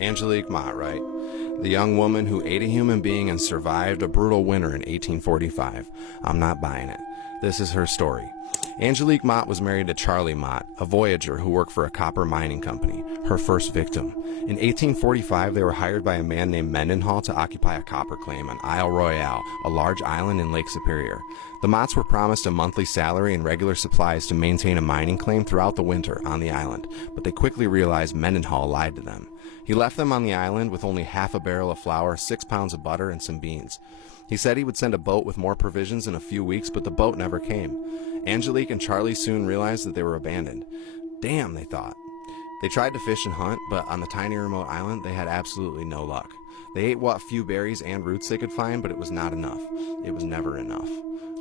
Angelique Mott, right? The young woman who ate a human being and survived a brutal winter in 1845. I'm not buying it. This is her story. Angelique Mott was married to Charlie Mott, a voyager who worked for a copper mining company, her first victim. In 1845, they were hired by a man named Mendenhall to occupy a copper claim on Isle Royale, a large island in Lake Superior. The Motts were promised a monthly salary and regular supplies to maintain a mining claim throughout the winter on the island, but they quickly realized Mendenhall lied to them. He left them on the island with only half a barrel of flour, 6 pounds of butter, and some beans. He said he would send a boat with more provisions in a few weeks, but the boat never came. Angelique and Charlie soon realized that they were abandoned. Damn, they thought. They tried to fish and hunt, but on the tiny remote island, they had absolutely no luck. They ate what few berries and roots they could find, but it was not enough. It was never enough.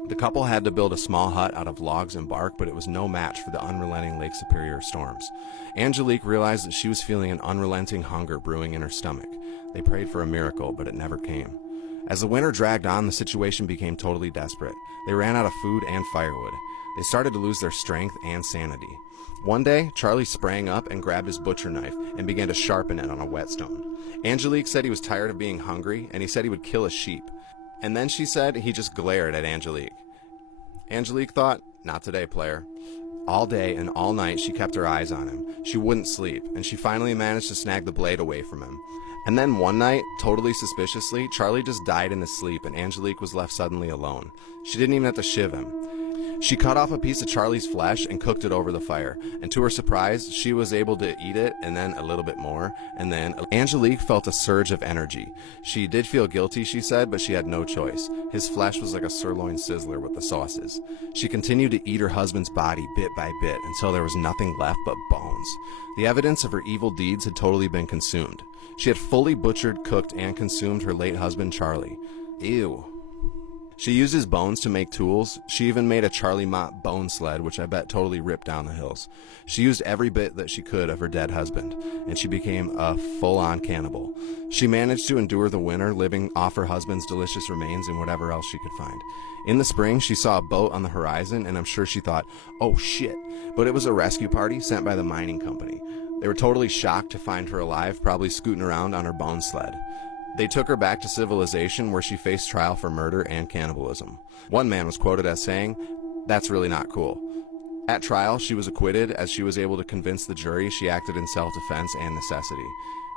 The couple had to build a small hut out of logs and bark, but it was no match for the unrelenting Lake Superior storms. Angelique realized that she was feeling an unrelenting hunger brewing in her stomach. They prayed for a miracle, but it never came. As the winter dragged on, the situation became totally desperate. They ran out of food and firewood. They started to lose their strength and sanity. One day, Charlie sprang up and grabbed his butcher knife and began to sharpen it on a whetstone. Angelique said he was tired of being hungry, and he said he would kill a sheep. And then she said he just glared at Angelique. Angelique thought, not today, player. All day and all night she kept her eyes on him. She wouldn't sleep, and she finally managed to snag the blade away from him. And then one night, totally suspiciously, Charlie just died in his sleep and Angelique was left suddenly alone. She didn't even have to shiv him. She cut off a piece of Charlie's flesh and cooked it over the fire, and to her surprise, she was able to eat it and then a little bit more, and then Angelique felt a surge of energy. She did feel guilty, she said, but she had no choice. His flesh was like a sirloin sizzler with the sauces. She continued to eat her husband's body bit by bit until there was nothing left but bones. The evidence of her evil deeds had totally been consumed. She had fully butchered, cooked, and consumed her late husband, Charlie. Ew. She used his bones to make tools. She even made a Charlie Mott bone sled, which I bet totally ripped down the hills. She used every bit that she could of her dead husband, and she became a full-on cannibal. She managed to endure the winter, living off her husband's delicious remains and whatever else she could find. In the spring, she saw a boat on the horizon, and I'm sure she thought, oh shit, but it was a rescue party sent by the mining company. They were totally shocked to find her alive, probably scooting around on her bone sled. They took her back to civilization, where she faced trial for murder and cannibalism. One man was quoted as saying, "That's really not cool." At trial, she was acquitted, as she was able to convince the jury she acted in self-defense and necessity.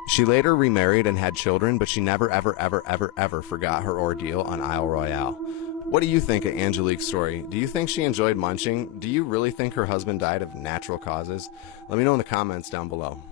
She later remarried and had children, but she never ever forgot her ordeal on Isle Royale. What do you think of Angelique's story? Do you think she enjoyed munching? Do you really think her husband died of natural causes? Let me know in the comments down below.